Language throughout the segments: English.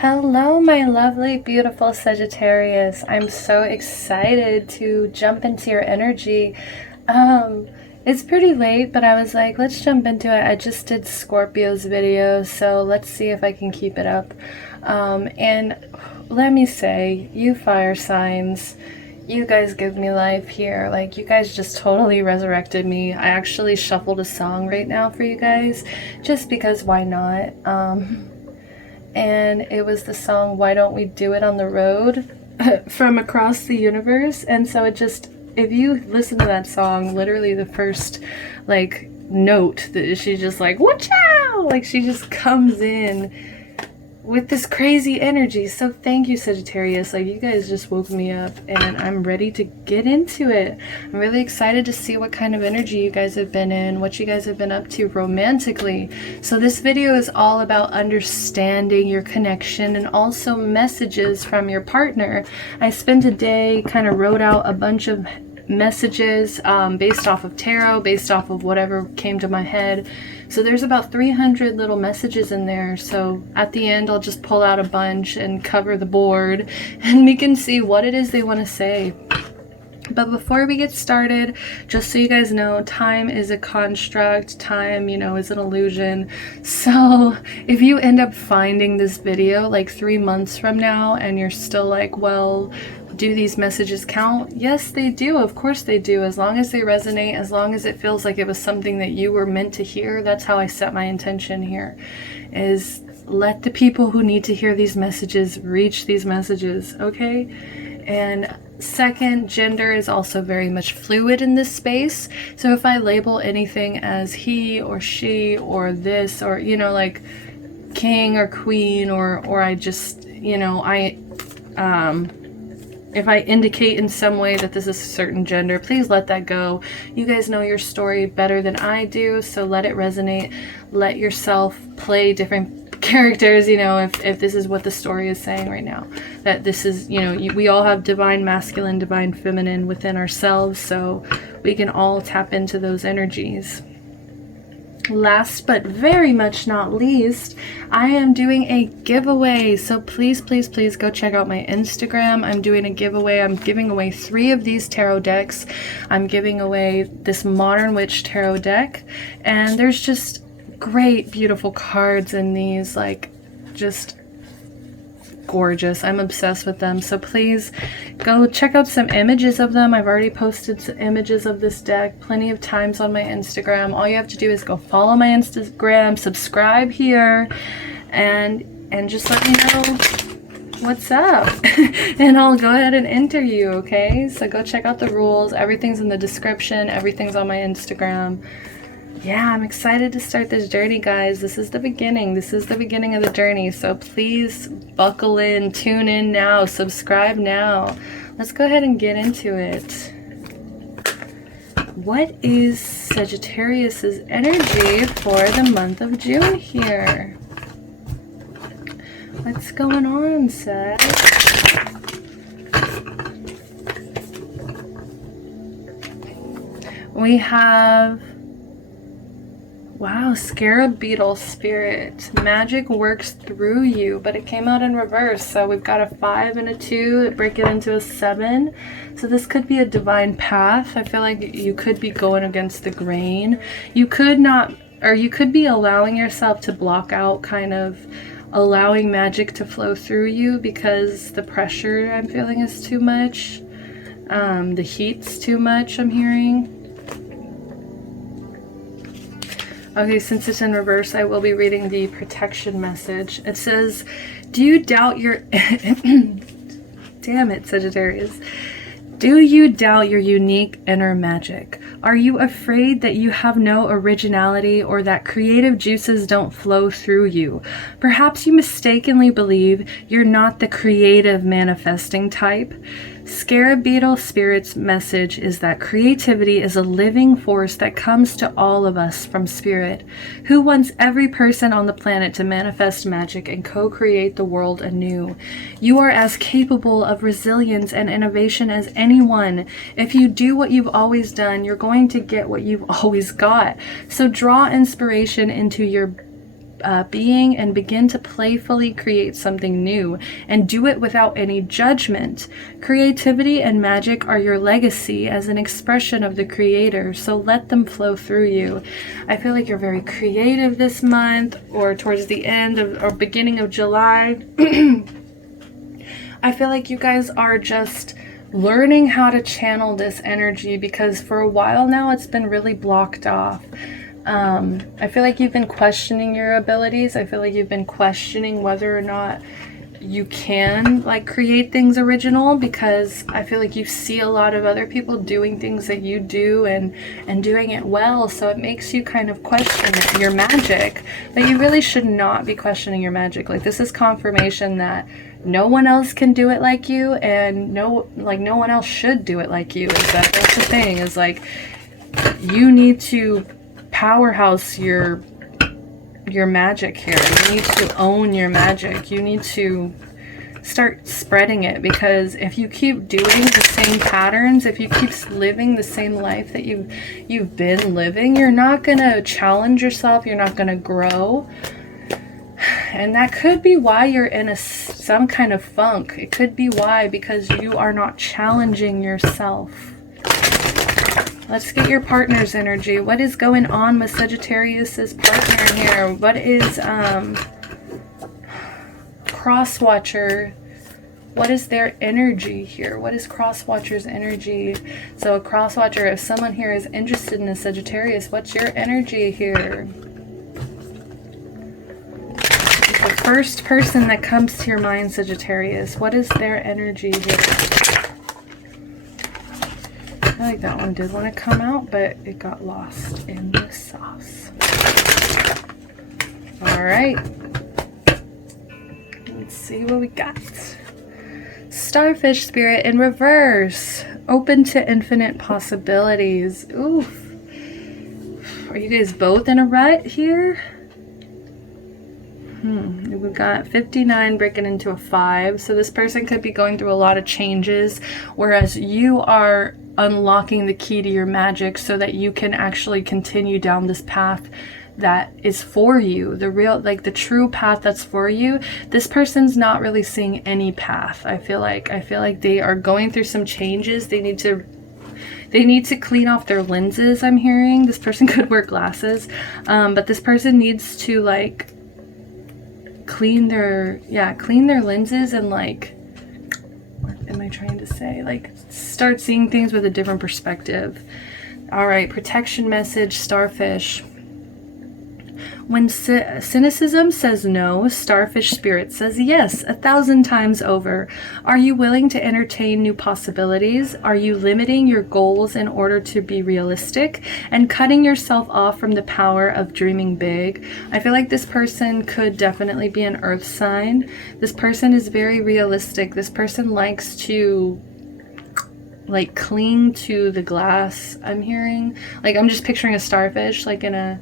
Hello, my lovely, beautiful Sagittarius. I'm so excited to jump into your energy. It's pretty late, but I was like, let's jump into it. I just did Scorpio's video, so let's see if I can keep it up. And let me say, you fire signs, you guys give me life here. Like, you guys just totally resurrected me. I actually shuffled a song right now for you guys, just because why not? And it was the song Why Don't We Do It on the Road from Across the Universe. And so it just, if you listen to that song, literally the first like note that she's just like, watch out, like she just comes in with this crazy energy. So thank you, Sagittarius. Like, you guys just woke me up and I'm ready to get into it. I'm really excited to see what kind of energy you guys have been in, what you guys have been up to romantically. So this video is all about understanding your connection and also messages from your partner. I spent a day, kind of wrote out a bunch of messages based off of tarot, based off of whatever came to my head. So there's about 300 little messages in there. So at the end, I'll just pull out a bunch and cover the board and we can see what it is they want to say. But before we get started, just so you guys know, time is a construct. Time, is an illusion. So if you end up finding this video like 3 months from now and you're still like, well, do these messages count? Yes, they do. Of course they do. As long as they resonate, as long as it feels like it was something that you were meant to hear. That's how I set my intention here, is let the people who need to hear these messages reach these messages, okay? And second, gender is also very much fluid in this space. So if I label anything as he or she or this or, like king or queen or I just, if I indicate in some way that this is a certain gender, please let that go. You guys know your story better than I do, so let it resonate. Let yourself play different characters, if this is what the story is saying right now. That this is, we all have divine masculine, divine feminine within ourselves, so we can all tap into those energies. Last but very much not least, I am doing a giveaway. So please, please, please go check out my Instagram. I'm doing a giveaway. I'm giving away 3 of these tarot decks. I'm giving away this Modern Witch tarot deck. And there's just great, beautiful cards in these, like just gorgeous. I'm obsessed with them. So please go check out some images of them. I've already posted some images of this deck plenty of times on my Instagram. All you have to do is go follow my Instagram, subscribe here, and just let me know what's up. And I'll go ahead and enter you, okay? So go check out the rules. Everything's in the description. Everything's on my Instagram. Yeah, I'm excited to start this journey, guys. This is the beginning. This is the beginning of the journey. So please buckle in, tune in now, subscribe now. Let's go ahead and get into it. What is Sagittarius's energy for the month of June here? What's going on, Sag? We have, wow, Scarab Beetle Spirit. Magic works through you, but it came out in reverse. So we've got a 5 and a 2, break it into a 7. So this could be a divine path. I feel like you could be going against the grain. You could not, or you could be allowing yourself to block out, kind of allowing magic to flow through you because the pressure I'm feeling is too much. The heat's too much, I'm hearing. Okay, since it's in reverse, I will be reading the protection message. It says, do you doubt your... Damn it, Sagittarius. Do you doubt your unique inner magic? Are you afraid that you have no originality or that creative juices don't flow through you? Perhaps you mistakenly believe you're not the creative manifesting type. Scarab Beetle Spirit's message is that creativity is a living force that comes to all of us from Spirit, who wants every person on the planet to manifest magic and co-create the world anew. You are as capable of resilience and innovation as anyone. If you do what you've always done, you're going to get what you've always got. So draw inspiration into your being and begin to playfully create something new, and do it without any judgment. Creativity and magic are your legacy as an expression of the Creator, so let them flow through you. I feel like you're very creative this month, or towards the end of or beginning of July. I feel like you guys are just learning how to channel this energy, because for a while now it's been really blocked off. I feel like you've been questioning your abilities. I feel like you've been questioning whether or not you can like create things original, because I feel like you see a lot of other people doing things that you do and doing it well, so it makes you kind of question your magic. But you really should not be questioning your magic. Like, this is confirmation that no one else can do it like you, and no one else should do it like you. That's the thing, is like, you need to powerhouse your magic here. You need to own your magic. You need to start spreading it, because if you keep doing the same patterns, if you keep living the same life that you've been living, you're not gonna challenge yourself. You're not gonna grow. And that could be why you're in some kind of funk. It could be why, because you are not challenging yourself. Let's get your partner's energy. What is going on with Sagittarius's partner here? What is Crosswatcher? What is their energy here? What is Crosswatcher's energy? So a Crosswatcher, if someone here is interested in a Sagittarius, what's your energy here? The first person that comes to your mind, Sagittarius, what is their energy here? I feel like that one did want to come out, but it got lost in the sauce. All right. Let's see what we got. Starfish spirit in reverse. Open to infinite possibilities. Oof. Are you guys both in a rut here? We've got 59 breaking into a 5. So this person could be going through a lot of changes, whereas you are unlocking the key to your magic so that you can actually continue down this path that is for you, the real, like the true path that's for you. This person's not really seeing any path. I feel like they are going through some changes. They need to clean off their lenses, I'm hearing. This person could wear glasses, but this person needs to like clean their lenses, and like, what am I trying to say? Like, start seeing things with a different perspective. All right, protection message, Starfish. When cynicism says no, Starfish spirit says yes 1,000 times over. Are you willing to entertain new possibilities? Are you limiting your goals in order to be realistic and cutting yourself off from the power of dreaming big? I feel like this person could definitely be an earth sign. This person is very realistic. This person likes to like cling to the glass, I'm hearing. Like, I'm just picturing a starfish like in a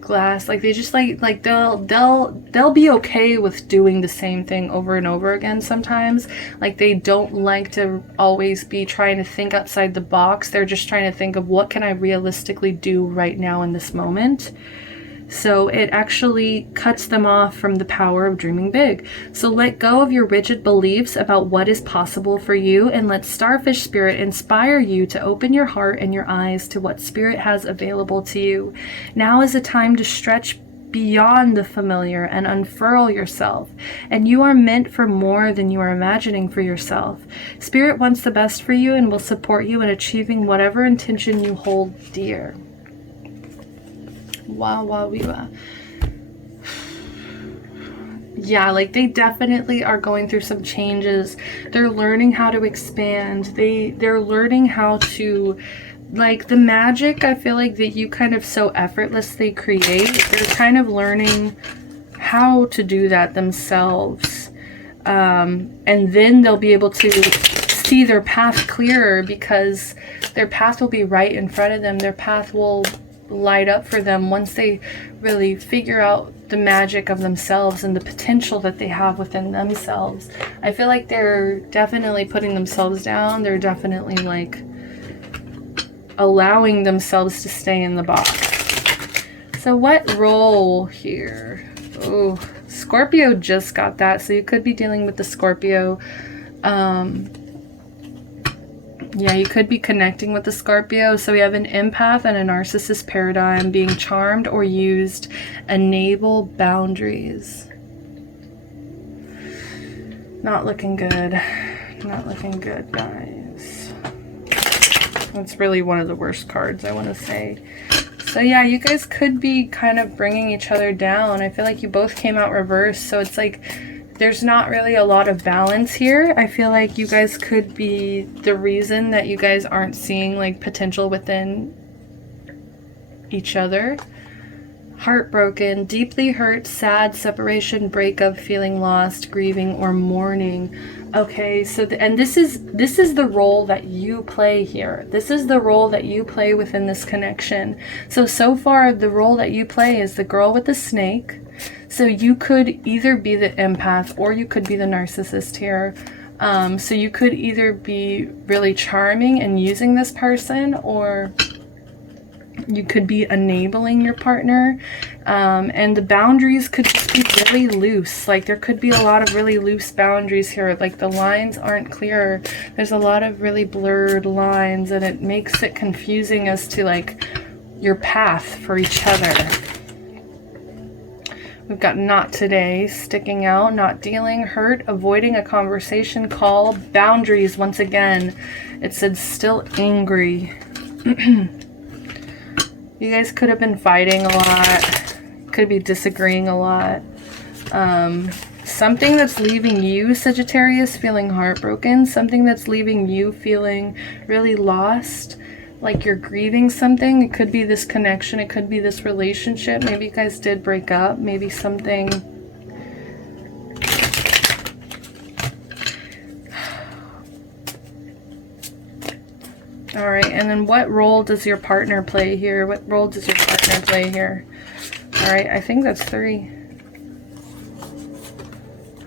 glass. Like, they just like they'll be okay with doing the same thing over and over again sometimes. Like, they don't like to always be trying to think outside the box. They're just trying to think of, what can I realistically do right now in this moment? So it actually cuts them off from the power of dreaming big. So let go of your rigid beliefs about what is possible for you, and let Starfish Spirit inspire you to open your heart and your eyes to what Spirit has available to you. Now is a time to stretch beyond the familiar and unfurl yourself, and you are meant for more than you are imagining for yourself. Spirit wants the best for you and will support you in achieving whatever intention you hold dear. Wow. Yeah, like, they definitely are going through some changes. They're learning how to expand. They're learning how to, like, the magic, I feel like, that you kind of so effortlessly create, they're kind of learning how to do that themselves. And then they'll be able to see their path clearer, because their path will be right in front of them. Their path will light up for them once they really figure out the magic of themselves and the potential that they have within themselves. I feel like they're definitely putting themselves down. They're definitely like allowing themselves to stay in the box. So what role here? Oh, Scorpio just got that, so you could be dealing with the Scorpio. Yeah, you could be connecting with the Scorpio. So we have an empath and a narcissist paradigm, being charmed or used, enable boundaries. Not looking good. Not looking good, guys. That's really one of the worst cards, I want to say. So yeah, you guys could be kind of bringing each other down. I feel like you both came out reversed, so it's like there's not really a lot of balance here. I feel like you guys could be the reason that you guys aren't seeing like potential within each other. Heartbroken, deeply hurt, sad, separation, breakup, feeling lost, grieving, or mourning. Okay, so and this is the role that you play here. This is the role that you play within this connection. So far the role that you play is the girl with the snake. So you could either be the empath or you could be the narcissist here. So you could either be really charming and using this person, or you could be enabling your partner. And the boundaries could just be really loose. Like there could be a lot of really loose boundaries here. Like the lines aren't clear. There's a lot of really blurred lines, and it makes it confusing as to like your path for each other. We've got not today, sticking out, not dealing, hurt, avoiding a conversation, call, boundaries. Once again, it said still angry. You guys could have been fighting a lot, could be disagreeing a lot. Something that's leaving you, Sagittarius, feeling heartbroken. Something that's leaving you feeling really lost. Like you're grieving something. It could be this connection. It could be this relationship. Maybe you guys did break up. Maybe something. All right. And then what role does your partner play here? What role does your partner play here? All right. I think that's 3.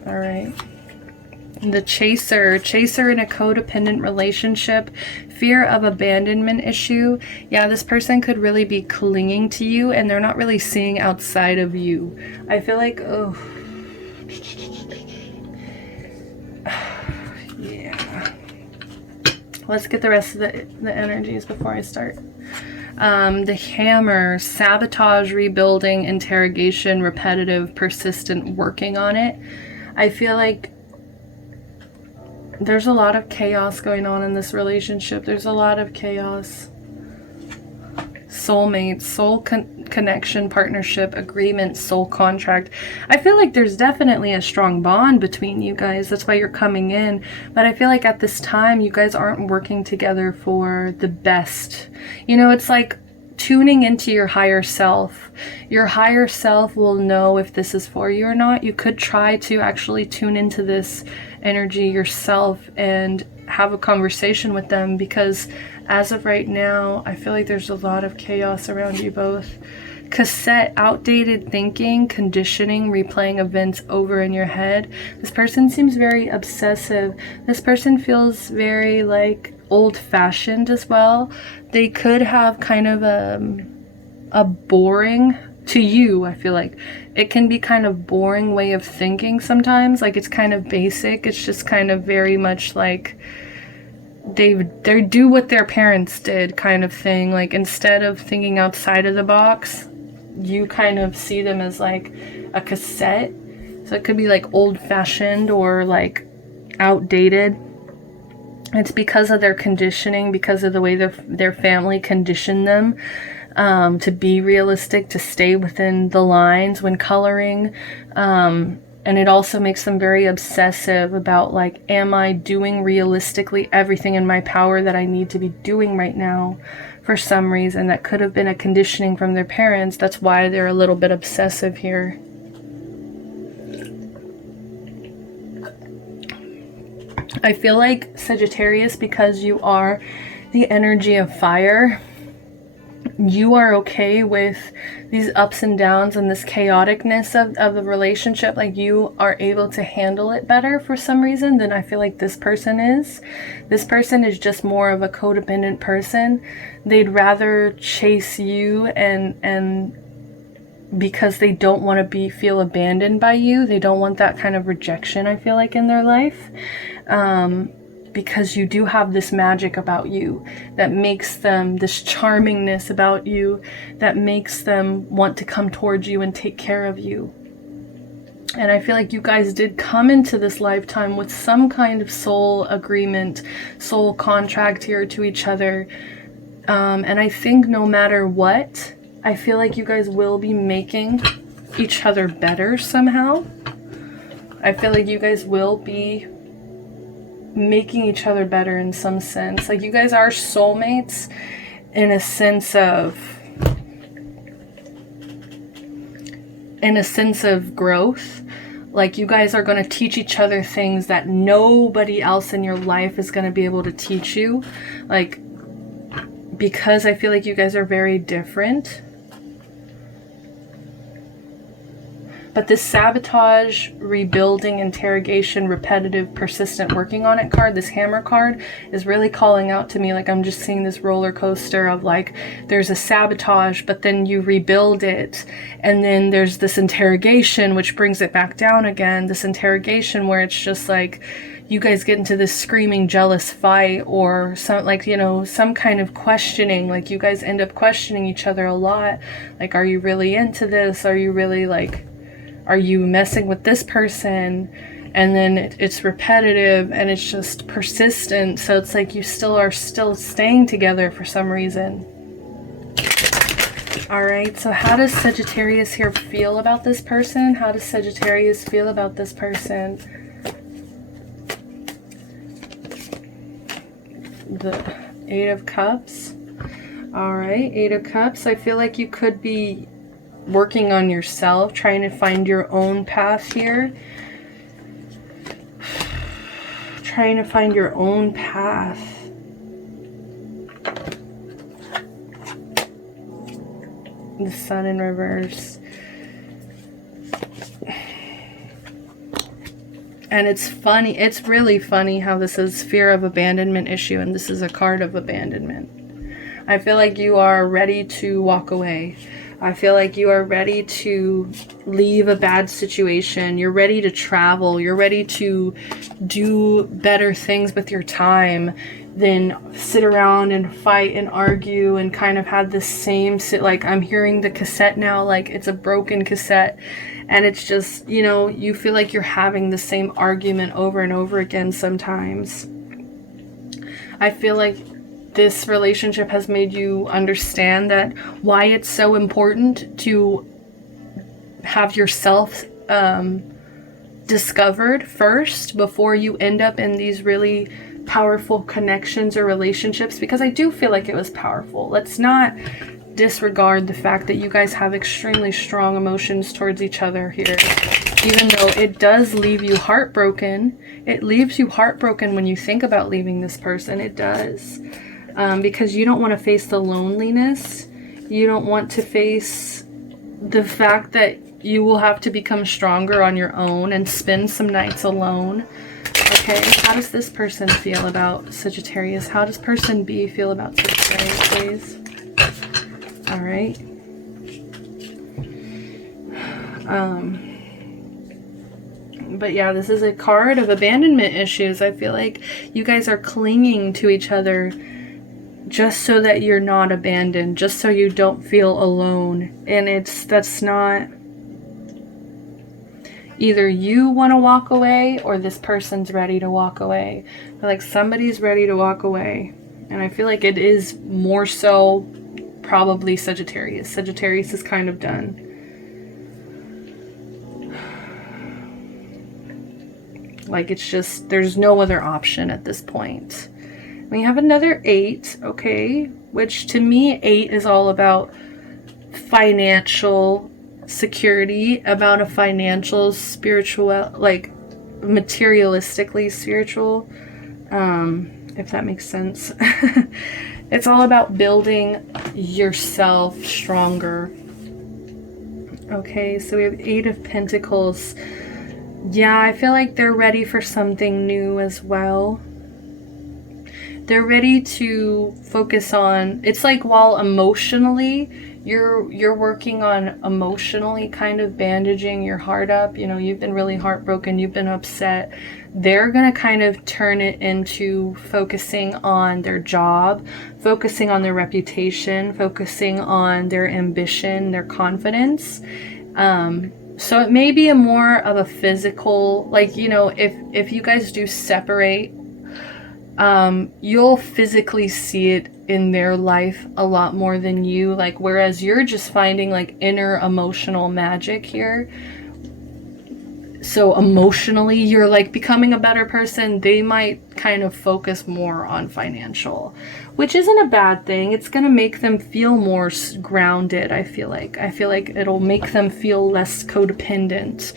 All right. The chaser in a codependent relationship, fear of abandonment issue. Yeah, this person could really be clinging to you and they're not really seeing outside of you. I feel like, oh, yeah. Let's get the rest of the energies before I start. The hammer, sabotage, rebuilding, interrogation, repetitive, persistent, working on it. I feel like there's a lot of chaos going on in this relationship. There's a lot of chaos. Soulmate, soul connection, partnership, agreement, soul contract. I feel like there's definitely a strong bond between you guys. That's why you're coming in. But I feel like at this time, you guys aren't working together for the best. You know, it's like tuning into your higher self. Your higher self will know if this is for you or not. You could try to actually tune into this energy yourself and have a conversation with them, because as of right now, I feel like there's a lot of chaos around you both. Cassette, outdated thinking, conditioning, replaying events over in your head. This person seems very obsessive. This person feels very like old-fashioned as well. They could have kind of a boring, to you, I feel like it can be kind of boring way of thinking sometimes. Like it's kind of basic. It's just kind of very much like they do what their parents did kind of thing. Like instead of thinking outside of the box, you kind of see them as like a cassette. So it could be like old-fashioned or like outdated. It's because of their conditioning, because of the way their family conditioned them to be realistic, to stay within the lines when coloring. And it also makes them very obsessive about like, am I doing realistically everything in my power that I need to be doing right now? For some reason, that could have been a conditioning from their parents. That's why they're a little bit obsessive here. I feel like Sagittarius, because you are the energy of fire, you are okay with these ups and downs and this chaoticness of the relationship. Like you are able to handle it better for some reason than I feel like this person is. This person is just more of a codependent person. They'd rather chase you and because they don't want to feel abandoned by you. They don't want that kind of rejection, I feel like, in their life. Because you do have this magic about you that makes them, this charmingness about you that makes them want to come towards you and take care of you. And I feel like you guys did come into this lifetime with some kind of soul agreement, soul contract here to each other. And I think no matter what, I feel like you guys will be making each other better somehow. I feel like you guys will be making each other better in some sense. Like, you guys are soulmates in a sense of growth. Like, you guys are going to teach each other things that nobody else in your life is going to be able to teach you. Like, because I feel like you guys are very different. But this sabotage, rebuilding, interrogation, repetitive, persistent, working on it card, this hammer card, is really calling out to me. Like, I'm just seeing this roller coaster of, like, there's a sabotage, but then you rebuild it. And then there's this interrogation, which brings it back down again. This interrogation where it's just like, you guys get into this screaming jealous fight, or some, like, you know, some kind of questioning. Like, you guys end up questioning each other a lot. Like, are you really into this? Are you really, like, are you messing with this person? And then it's repetitive and it's just persistent. So it's like you are still staying together for some reason. All right, so how does Sagittarius here feel about this person? How does Sagittarius feel about this person? The 8 of Cups. All right, 8 of Cups. I feel like you could be working on yourself, trying to find your own path here. Trying to find your own path. The Sun in reverse. And it's funny, it's really funny how this is fear of abandonment issue, and this is a card of abandonment. I feel like you are ready to walk away. I feel like you are ready to leave a bad situation. You're ready to travel. You're ready to do better things with your time than sit around and fight and argue and kind of have the same, like, I'm hearing the cassette now, like it's a broken cassette. And it's just, you know, you feel like you're having the same argument over and over again sometimes. I feel like this relationship has made you understand that why it's so important to have yourself discovered first before you end up in these really powerful connections or relationships, because I do feel like it was powerful. Let's not disregard the fact that you guys have extremely strong emotions towards each other here. Even though it does leave you heartbroken, it leaves you heartbroken when you think about leaving this person. It does. Because you don't want to face the loneliness. You don't want to face the fact that you will have to become stronger on your own and spend some nights alone. Okay, how does this person feel about Sagittarius? How does person B feel about Sagittarius, please? All right. But yeah, this is a card of abandonment issues. I feel like you guys are clinging to each other just so that you're not abandoned, just so you don't feel alone. And that's not, either you want to walk away or this person's ready to walk away. I feel like somebody's ready to walk away. And I feel like it is more so probably Sagittarius. Sagittarius is kind of done. Like, it's just, there's no other option at this point. We have another 8, okay, which to me, 8 is all about financial security, about a financial, spiritual, like materialistically spiritual, if that makes sense. It's all about building yourself stronger. Okay, so we have 8 of Pentacles. Yeah, I feel like they're ready for something new as well. They're ready to focus on, it's like while emotionally you're working on emotionally kind of bandaging your heart up. You know, you've been really heartbroken, you've been upset. They're going to kind of turn it into focusing on their job, focusing on their reputation, focusing on their ambition, their confidence. So it may be a more of a physical, like, you know, if you guys do separate, you'll physically see it in their life a lot more than you, like, whereas you're just finding like inner emotional magic here. So emotionally you're like becoming a better person. They might kind of focus more on financial, which isn't a bad thing. It's going to make them feel more grounded. I feel like it'll make them feel less codependent.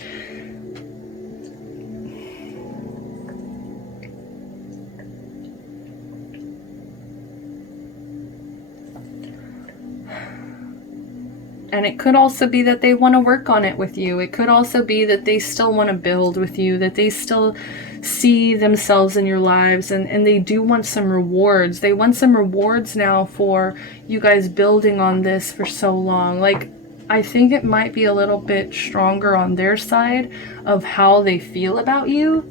And it could also be that they want to work on it with you. It could also be that they still want to build with you, that they still see themselves in your lives, and they do want some rewards. They want some rewards now for you guys building on this for so long. Like, I think it might be a little bit stronger on their side of how they feel about you.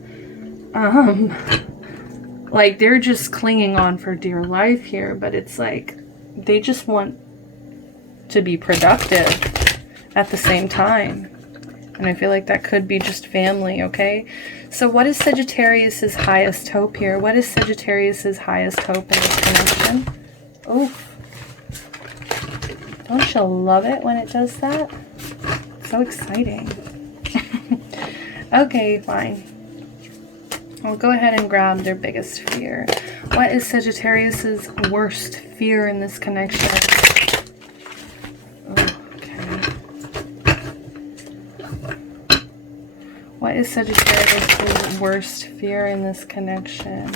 Like, they're just clinging on for dear life here, but it's like they just want to be productive at the same time. And I feel like that could be just family, okay? So what is Sagittarius's highest hope here? What is Sagittarius's highest hope in this connection? Oh, don't you love it when it does that? So exciting. Okay, fine. I'll go ahead and grab their biggest fear. What is Sagittarius's worst fear in this connection? What is Sagittarius' worst fear in this connection?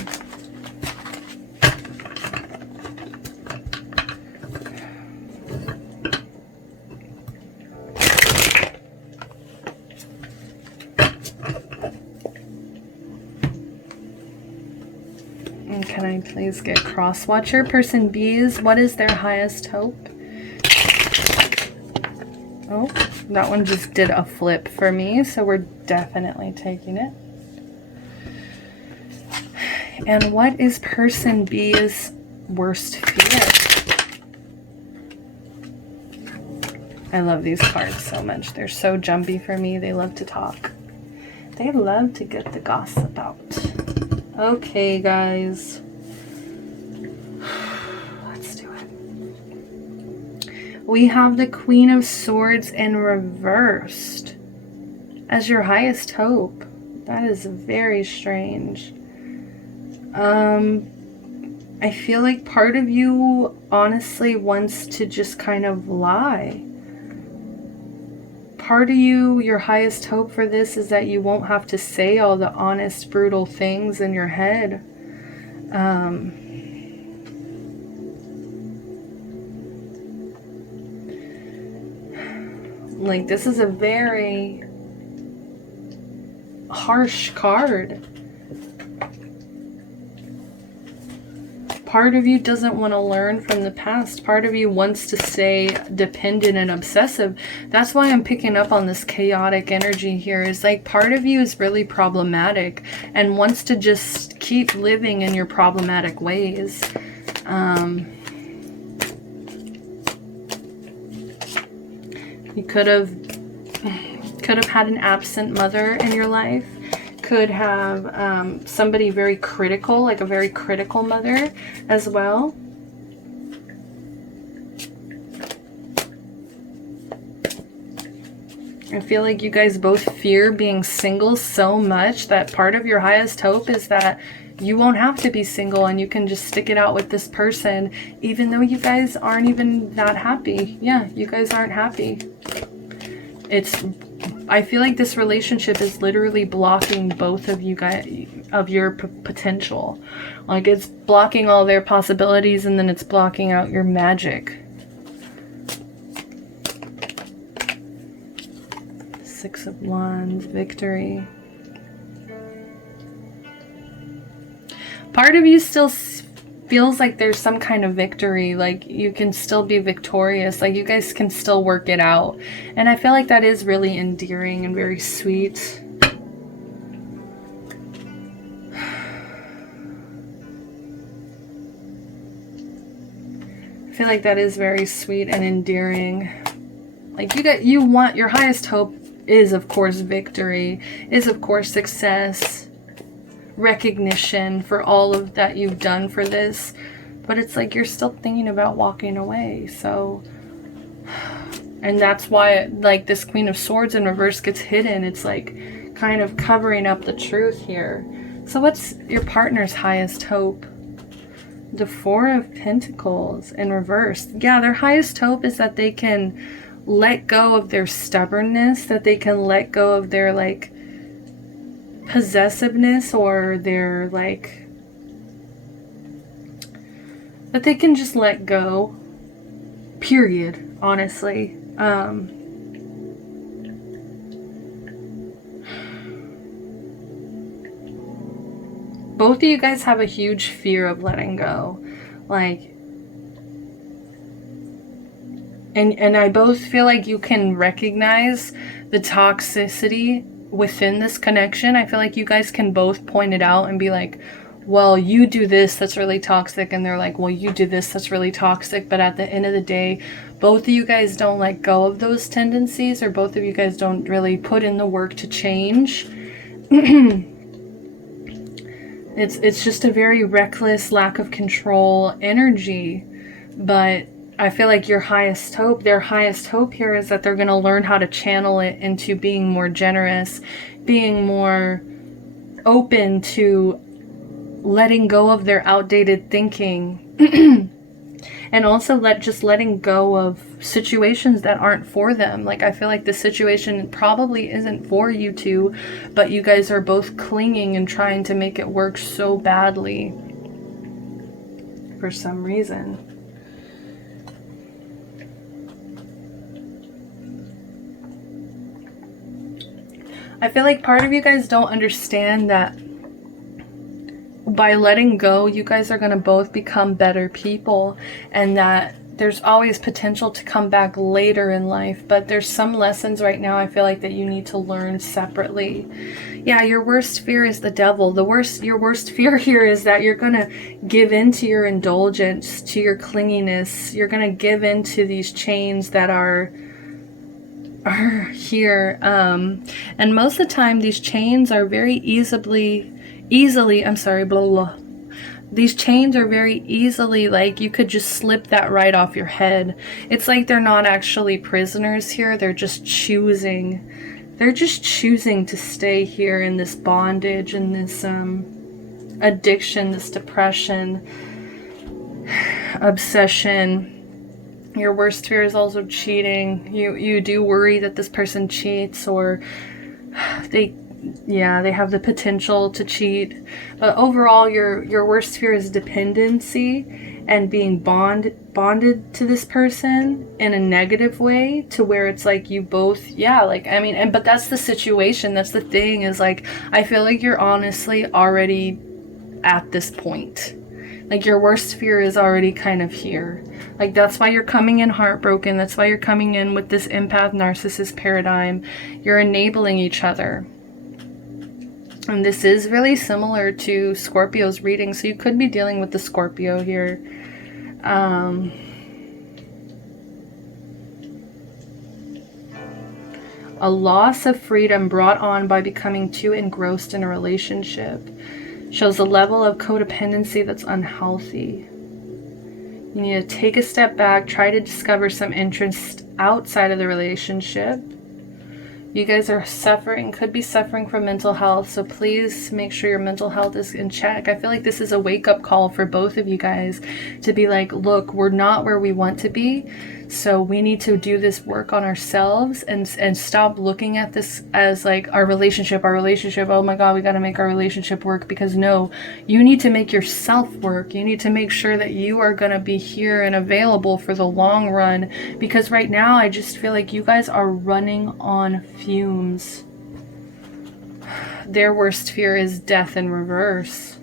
And can I please get cross watcher? Person B's, what is their highest hope? Oh, that one just did a flip for me, so we're definitely taking it. And what is person B's worst fear? I love these cards so much. They're so jumpy for me. They love to talk. They love to get the gossip out. Okay, guys. We have the Queen of Swords in reversed as your highest hope. That is very strange. I feel like part of you honestly wants to just kind of lie. Part of you, your highest hope for this is that you won't have to say all the honest, brutal things in your head. Like, this is a very harsh card. Part of you doesn't want to learn from the past. Part of you wants to stay dependent and obsessive. That's why I'm picking up on this chaotic energy here. Is like part of you is really problematic and wants to just keep living in your problematic ways. You could have had an absent mother in your life. Could have somebody very critical, like a very critical mother as well. I feel like you guys both fear being single so much that part of your highest hope is that you won't have to be single and you can just stick it out with this person, even though you guys aren't even that happy. Yeah, you guys aren't happy. I feel like this relationship is literally blocking both of you guys of your potential. Like, it's blocking all their possibilities and then it's blocking out your magic. Six of Wands, victory. Part of you still feels like there's some kind of victory, like you can still be victorious, like you guys can still work it out. And I feel like that is really endearing and very sweet. I feel like that is very sweet and endearing. Like you want, your highest hope is of course victory, is of course success, recognition for all of that you've done for this, but it's like you're still thinking about walking away. So, and that's why like this Queen of Swords in reverse gets hidden. It's like kind of covering up the truth here. So what's your partner's highest hope? The Four of Pentacles in reverse. Yeah, their highest hope is that they can let go of their stubbornness, that they can let go of their like possessiveness, or their like, that they can just let go, period, honestly. Both of you guys have a huge fear of letting go, like, and I both feel like you can recognize the toxicity within this connection. I feel like you guys can both point it out and be like, well, you do this, that's really toxic. And they're like, well, you do this, that's really toxic. But at the end of the day, both of you guys don't let go of those tendencies, or both of you guys don't really put in the work to change. It's just a very reckless, lack of control energy. But I feel like your highest hope, their highest hope here, is that they're going to learn how to channel it into being more generous, being more open to letting go of their outdated thinking. And also letting go of situations that aren't for them. Like, I feel like the situation probably isn't for you two, but you guys are both clinging and trying to make it work so badly for some reason. I feel like part of you guys don't understand that by letting go, you guys are going to both become better people, and that there's always potential to come back later in life. But there's some lessons right now I feel like that you need to learn separately. Yeah, your worst fear is the devil. Your worst fear here is that you're going to give in to your indulgence, to your clinginess. You're going to give in to these chains that are here. And most of the time, these chains are very easily, these chains are very easily, like, you could just slip that right off your head. It's like they're not actually prisoners here. They're just choosing to stay here in this bondage and this addiction, this depression, obsession. Your worst fear is also cheating. You do worry that this person cheats, or they have the potential to cheat. But overall, your worst fear is dependency and being bonded to this person in a negative way, to where it's like you both, but that's the situation. That's the thing, is like, I feel like you're honestly already at this point. Like, your worst fear is already kind of here. Like, that's why you're coming in heartbroken. That's why you're coming in with this empath narcissist paradigm. You're enabling each other. And this is really similar to Scorpio's reading. So you could be dealing with the Scorpio here. A loss of freedom brought on by becoming too engrossed in a relationship. Shows a level of codependency that's unhealthy. You need to take a step back, try to discover some interest outside of the relationship. You guys are could be suffering from mental health, so please make sure your mental health is in check. I feel like this is a wake-up call for both of you guys to be like, look, we're not where we want to be, so we need to do this work on ourselves and stop looking at this as like our relationship, oh my god, we got to make our relationship work. Because no, you need to make yourself work. You need to make sure that you are going to be here and available for the long run, because right now I just feel like you guys are running on fumes. Their worst fear is death in reverse.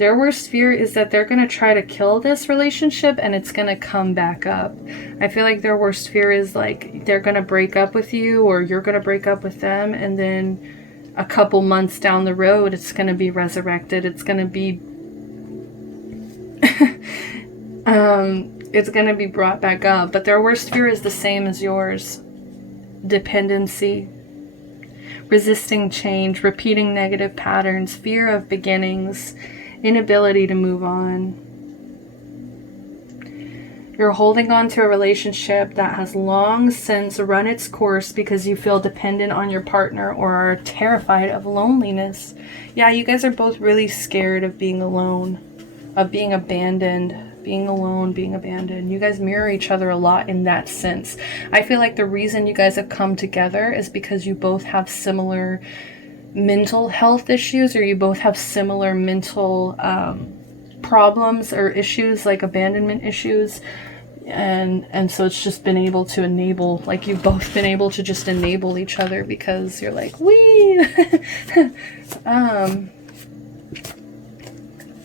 Their worst fear is that they're going to try to kill this relationship and it's going to come back up. I feel like their worst fear is like they're going to break up with you or you're going to break up with them, and then a couple months down the road it's going to be resurrected. It's going to be it's going to be brought back up. But their worst fear is the same as yours. Dependency, resisting change, repeating negative patterns, fear of beginnings, inability to move on. You're holding on to a relationship that has long since run its course because you feel dependent on your partner or are terrified of loneliness. Yeah, you guys are both really scared of being alone, of being abandoned. Being alone, being abandoned. You guys mirror each other a lot in that sense. I feel like the reason you guys have come together is because you both have similar mental health issues, or you both have similar mental problems or issues, like abandonment issues. And so it's just been able to enable, like you've both been able to just enable each other because you're like, wee!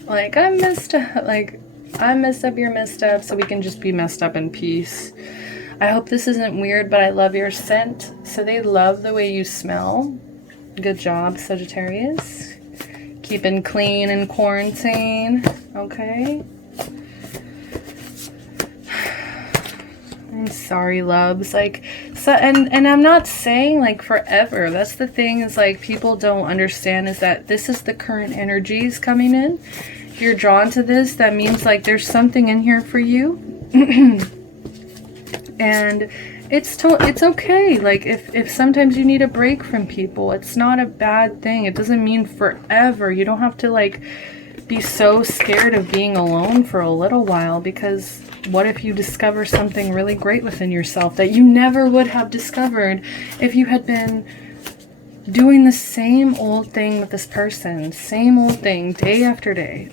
Like, I'm messed up. Like, I'm messed up, you're messed up, so we can just be messed up in peace. I hope this isn't weird, but I love your scent. So they love the way you smell. Good job, Sagittarius. Keeping clean in quarantine. Okay. I'm sorry, loves. Like, so, and I'm not saying like forever. That's the thing, is like people don't understand is that this is the current energies coming in. If you're drawn to this, that means like there's something in here for you. And it's okay. Like if sometimes you need a break from people, it's not a bad thing. It doesn't mean forever. You don't have to like be so scared of being alone for a little while, because what if you discover something really great within yourself that you never would have discovered if you had been doing the same old thing with this person, same old thing day after day.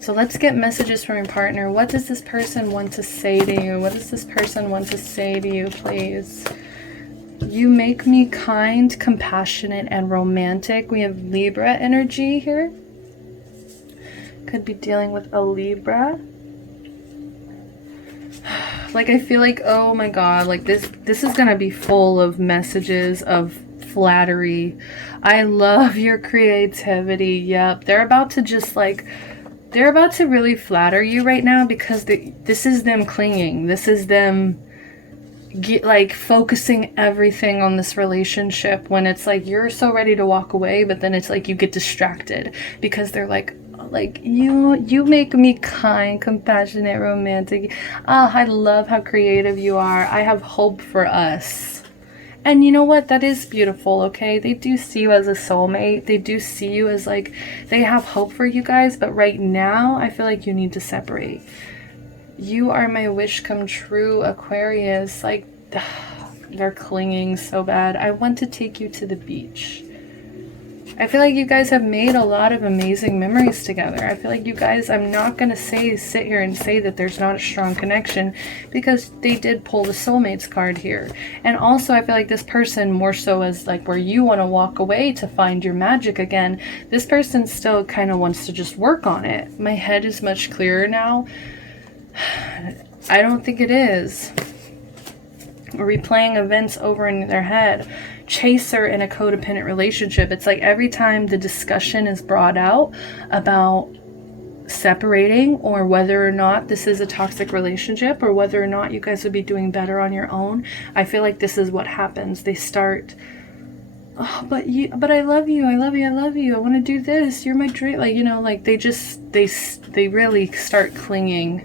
So let's get messages from your partner. What does this person want to say to you? What does this person want to say to you, please? You make me kind, compassionate, and romantic. We have Libra energy here. Could be dealing with a Libra. Like, I feel like, oh my god, like this is gonna be full of messages of flattery. I love your creativity. Yep, they're about to just like, they're about to really flatter you right now, because this is them clinging. This is them like focusing everything on this relationship, when it's like you're so ready to walk away, but then it's like you get distracted because they're like you make me kind, compassionate, romantic. I love how creative you are. I have hope for us. And you know what? That is beautiful, okay? They do see you as a soulmate. They do see you as like, they have hope for you guys, but right now I feel like you need to separate. You are my wish come true, Aquarius. Like, they're clinging so bad. I want to take you to the beach. I feel like you guys have made a lot of amazing memories together. I feel like you guys, I'm not going to sit here and say that there's not a strong connection, because they did pull the soulmates card here. And also I feel like this person, more so as like where you want to walk away to find your magic again, this person still kind of wants to just work on it. My head is much clearer now. I don't think it is. Replaying events over in their head. Chaser in a codependent relationship. It's like every time the discussion is brought out about separating, or whether or not this is a toxic relationship, or whether or not you guys would be doing better on your own, I feel like this is what happens. They start, oh, but I love you, I love you, I love you, I want to do this, you're my dream. Like, you know, like they really start clinging.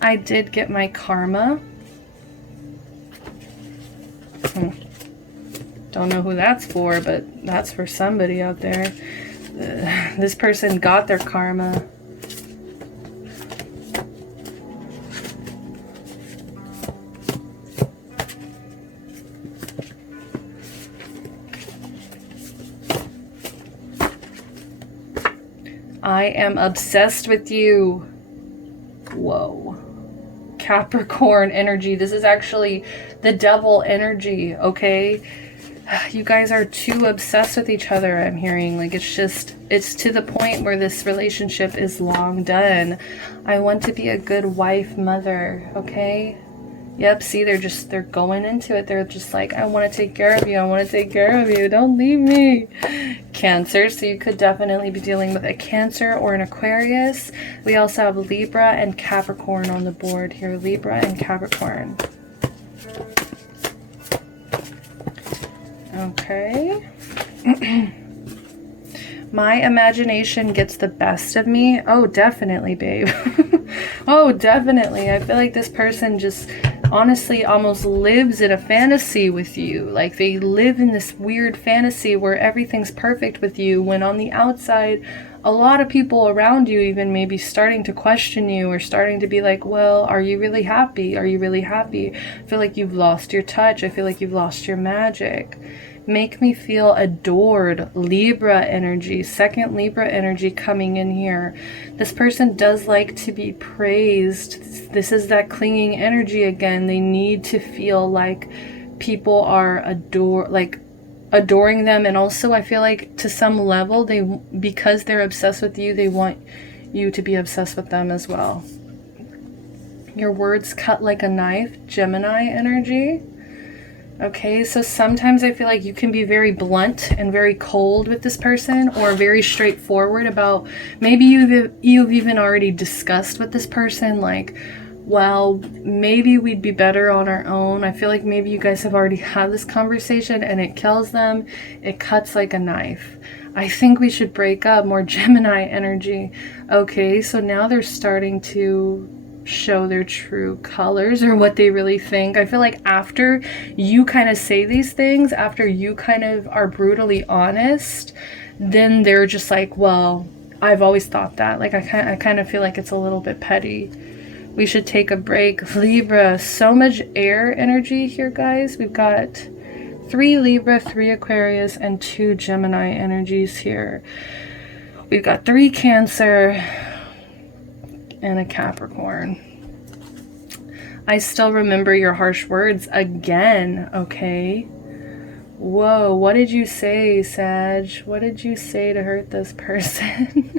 I did get my karma. Don't know who that's for, but that's for somebody out there. This person got their karma. I am obsessed with you. Whoa. Capricorn energy. This is actually the devil energy, okay? You guys are too obsessed with each other, I'm hearing. Like, it's to the point where this relationship is long done. I want to be a good wife, mother, okay? Yep, see, they're going into it. They're just like, I want to take care of you. I want to take care of you. Don't leave me. Cancer, so you could definitely be dealing with a Cancer or an Aquarius. We also have Libra and Capricorn on the board here. Libra and Capricorn. Okay. My imagination gets the best of me. Oh, definitely, babe. Oh, definitely. I feel like this person just honestly almost lives in a fantasy with you. Like, they live in this weird fantasy where everything's perfect with you, when on the outside, a lot of people around you even maybe starting to question you, or starting to be like, well, are you really happy? Are you really happy? I feel like you've lost your touch. I feel like you've lost your magic. Make me feel adored. Libra energy, second Libra energy coming in here. This person does like to be praised. This is that clinging energy again. They need to feel like people are adoring them. And also I feel like to some level, because they're obsessed with you, they want you to be obsessed with them as well. Your words cut like a knife, Gemini energy. Okay, so sometimes I feel like you can be very blunt and very cold with this person, or very straightforward about, maybe you've even already discussed with this person, like, well, maybe we'd be better on our own. I feel like maybe you guys have already had this conversation and it kills them. It cuts like a knife. I think we should break up. More Gemini energy. Okay, so now they're starting to show their true colors, or what they really think. I feel like after you kind of say these things, after you kind of are brutally honest, then they're just like, well, I've always thought that. Like, I kind of feel like it's a little bit petty. We should take a break. Libra, so much air energy here, guys. We've got 3 Libra, 3 Aquarius, and 2 Gemini energies here. We've got 3 Cancer and a Capricorn. I still remember your harsh words again, okay? Whoa, what did you say, Sag? What did you say to hurt this person?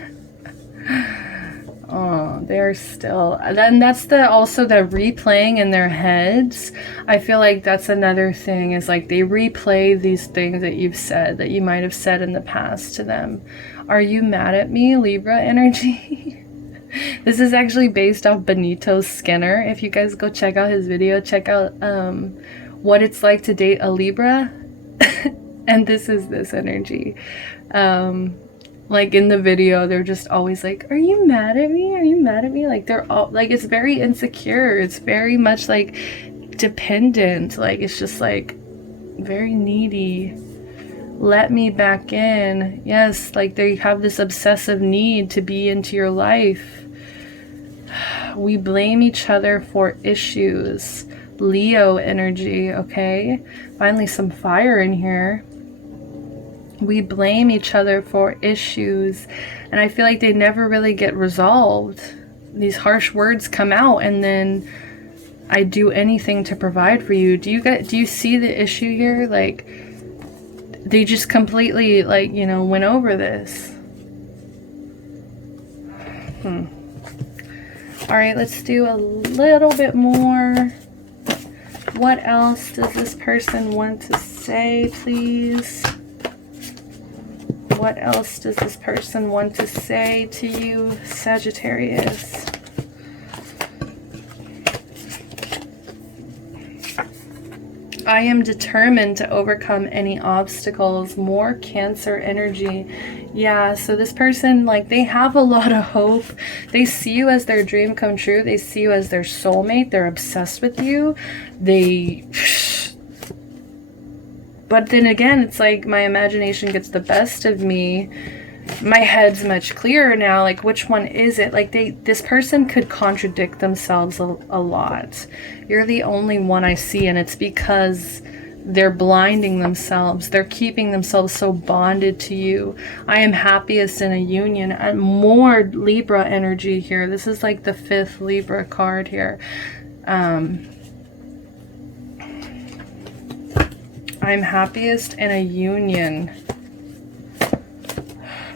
Oh, they're still... Then that's also the replaying in their heads. I feel like that's another thing, is like they replay these things that you've said, that you might have said in the past to them. Are you mad at me, Libra energy? This is actually based off Benito Skinner. If you guys go check out his video, check out what it's like to date a Libra. And this is this energy. Like in the video, they're just always like, are you mad at me? Are you mad at me? Like, they're all like, it's very insecure. It's very much like dependent. Like, it's just like very needy. Let me back in. Yes, like they have this obsessive need to be into your life. We blame each other for issues. Leo energy, okay? Finally some fire in here. We blame each other for issues, and I feel like they never really get resolved. These harsh words come out, and then I do anything to provide for you. Do you see the issue here? Like, they just completely, like, you know, went over this. All right, let's do a little bit more. What else does this person want to say, please? What else does this person want to say to you, Sagittarius? I am determined to overcome any obstacles. More Cancer energy. Yeah, so this person, like, they have a lot of hope. They see you as their dream come true. They see you as their soulmate. They're obsessed with you. But then again, it's like my imagination gets the best of me. My head's much clearer now. Like, which one is it? Like, this person could contradict themselves a lot. You're the only one I see, and it's because they're blinding themselves. They're keeping themselves so bonded to you. I am happiest in a union. And more Libra energy here. This is like the 5th Libra card here. I'm happiest in a union.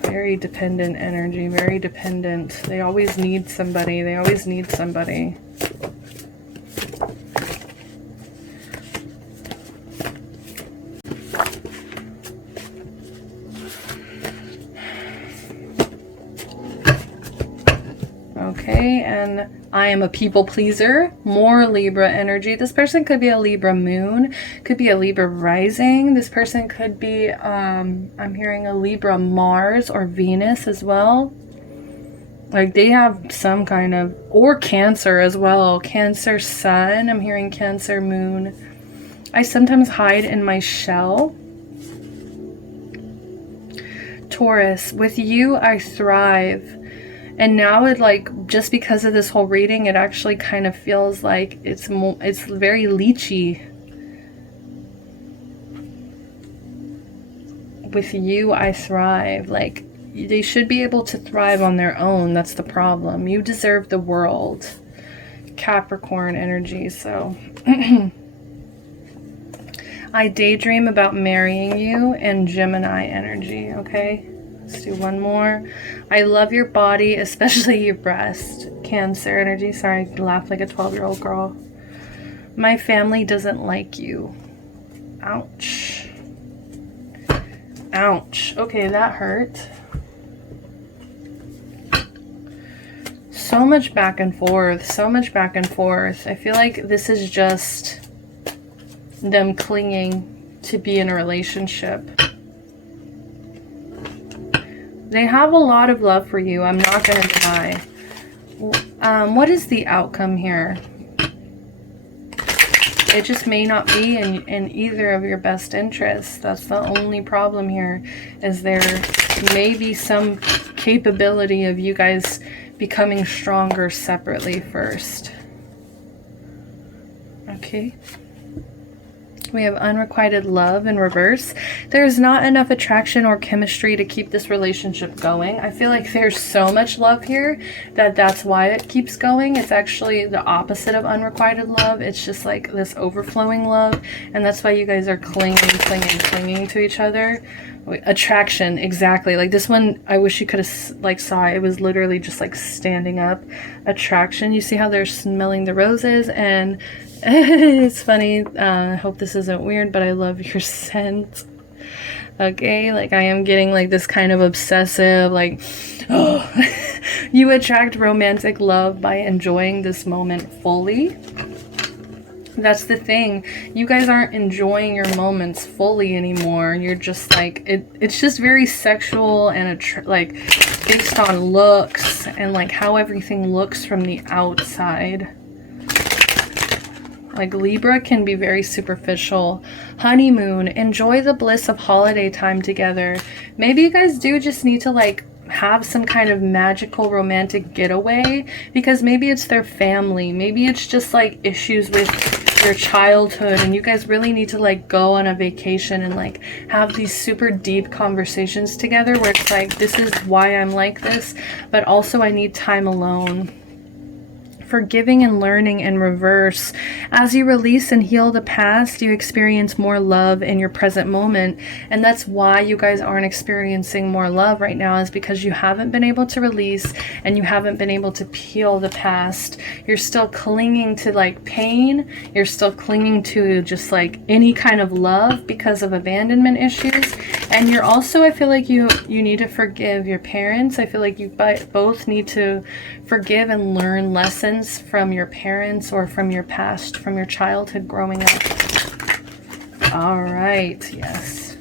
Very dependent energy, very dependent. They always need somebody. They always need somebody. Okay, and I am a people pleaser. More Libra energy. This person could be a Libra moon, could be a Libra rising. This person could be, I'm hearing a Libra Mars or Venus as well. Like they have some kind of, or Cancer as well. Cancer Sun. I'm hearing Cancer Moon. I sometimes hide in my shell. Taurus, with you I thrive. And now it, like, just because of this whole reading, it actually kind of feels like it's very leechy. With you I thrive. Like, they should be able to thrive on their own. That's the problem. You deserve the world. Capricorn energy. So I daydream about marrying you, and Gemini energy. Okay, let's do one more. I love your body, especially your breast. Cancer energy. Sorry, I laughed like a 12-year-old girl. My family doesn't like you. Ouch. Ouch. Okay, that hurt. So much back and forth. So much back and forth. I feel like this is just them clinging to be in a relationship. They have a lot of love for you. I'm not going to deny. What is the outcome here? It just may not be in either of your best interests. That's the only problem here, is there may be some capability of you guys becoming stronger separately first. Okay. We have unrequited love in reverse. There's not enough attraction or chemistry to keep this relationship going. I feel like there's so much love here that's why it keeps going. It's actually the opposite of unrequited love. It's just like this overflowing love. And that's why you guys are clinging to each other. Attraction, exactly. Like this one, I wish you could have like saw it. It was literally just like standing up. Attraction. You see how they're smelling the roses, and it's funny. I hope this isn't weird, but I love your scent. Okay, like I am getting like this kind of obsessive, like, oh, you attract romantic love by enjoying this moment fully. That's the thing. You guys aren't enjoying your moments fully anymore. You're just like, it's just very sexual and like based on looks and like how everything looks from the outside. Like Libra can be very superficial. Honeymoon, enjoy the bliss of holiday time together. Maybe you guys do just need to like have some kind of magical romantic getaway, because maybe it's their family. Maybe it's just like issues with your childhood, and you guys really need to like go on a vacation and like have these super deep conversations together where it's like, this is why I'm like this, but also I need time alone. Forgiving and learning in reverse. As you release and heal the past, you experience more love in your present moment. And that's why you guys aren't experiencing more love right now, is because you haven't been able to release and you haven't been able to heal the past. You're still clinging to like pain. You're still clinging to just like any kind of love because of abandonment issues. And you're also, I feel like you need to forgive your parents. I feel like you both need to forgive and learn lessons from your parents or from your past, from your childhood growing up. All right, yes.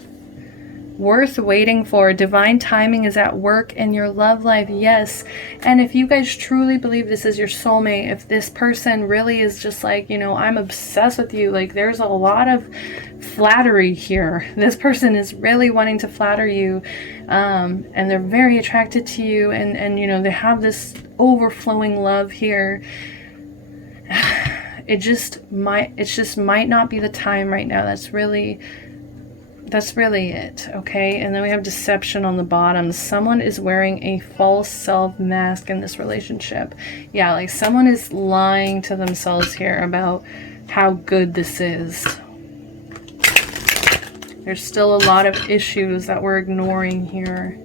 Worth waiting for. Divine timing is at work in your love life, yes. And if you guys truly believe this is your soulmate, if this person really is just like, you know, I'm obsessed with you, like there's a lot of flattery here. This person is really wanting to flatter you, and they're very attracted to you, and you know, they have this overflowing love here. It just might not be the time right now. That's really it. Okay, and then we have deception on the bottom. Someone is wearing a false self mask in this relationship. Yeah, like someone is lying to themselves here about how good this is. There's still a lot of issues that we're ignoring here.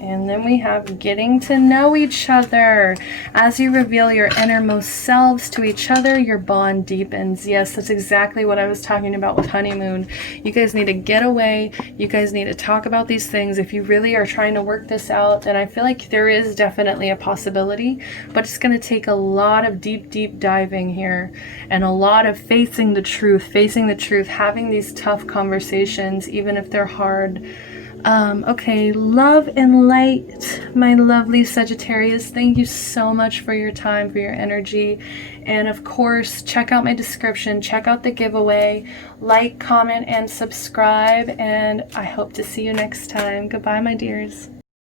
And then we have getting to know each other. As you reveal your innermost selves to each other, your bond deepens. Yes, that's exactly what I was talking about with honeymoon. You guys need to get away. You guys need to talk about these things. If you really are trying to work this out, then I feel like there is definitely a possibility, but it's going to take a lot of deep, deep diving here and a lot of facing the truth, having these tough conversations, even if they're hard. Okay, love and light, my lovely Sagittarius. Thank you so much for your time, for your energy. And of course, check out my description, check out the giveaway, like, comment, and subscribe. And I hope to see you next time. Goodbye, my dears.